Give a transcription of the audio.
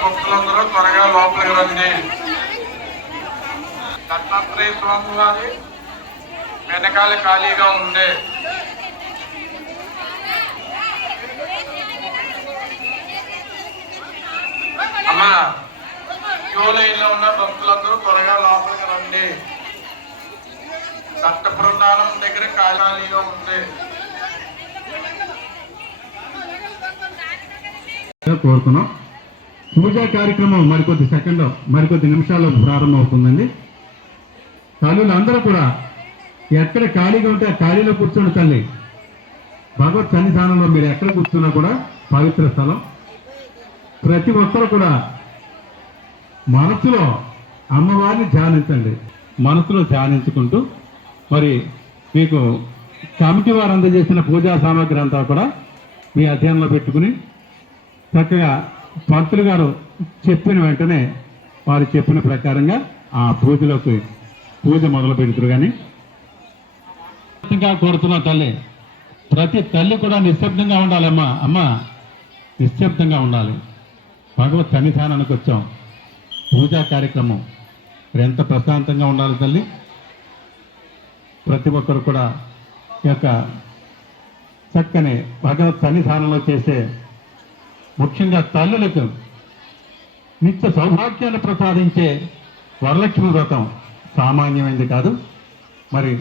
భక్తులందరూ త్వరగా లోపలికి రండి. దత్తాత్రేయ స్వామి వారి వెనకాల ఖాళీగా ఉండే అమ్మా క్యూ లైన్ లో ఉన్న భక్తులందరూ త్వరగా లోపలికి రండి. దత్త బృందానం దగ్గర ఖాళీగా ఉంది. కోరుతున్నాం. పూజా కార్యక్రమం మరికొద్ది నిమిషాల్లో ప్రారంభమవుతుందండి. తల్లులు అందరూ కూడా ఎక్కడ ఖాళీగా ఉంటే ఆ ఖాళీలో కూర్చోండి. తల్లి భగవత్ సన్నిధానంలో మీరు ఎక్కడ కూర్చున్నా కూడా పవిత్ర స్థలం. ప్రతి ఒక్కరు కూడా మనసులో అమ్మవారిని ధ్యానించండి. మనసులో ధ్యానించుకుంటూ మరి మీకు కమిటీ వారు అందజేసిన పూజా సామాగ్రి అంతా కూడా మీ అధ్యయనంలో పెట్టుకుని చక్కగా పంతులు గారు చెప్పిన వెంటనే వారు చెప్పిన ప్రకారంగా ఆ పూజ మొదలు పెడుతురు. కానీ కోరుతున్నా తల్లి, ప్రతి తల్లి కూడా నిశ్శబ్దంగా ఉండాలమ్మా. అమ్మ నిశ్శబ్దంగా ఉండాలి. భగవత్ సన్నిధానానికి వచ్చాం. పూజా కార్యక్రమం ఎంత ప్రశాంతంగా ఉండాలి తల్లి. ప్రతి ఒక్కరు కూడా ఈ యొక్క చక్కని భగవత్ సన్నిధానంలో చేసే ముఖ్యంగా తల్లులకు నిత్య సౌభాగ్యాన్ని ప్రసాదించే వరలక్ష్మి వ్రతం సామాన్యమైనది కాదు. మరి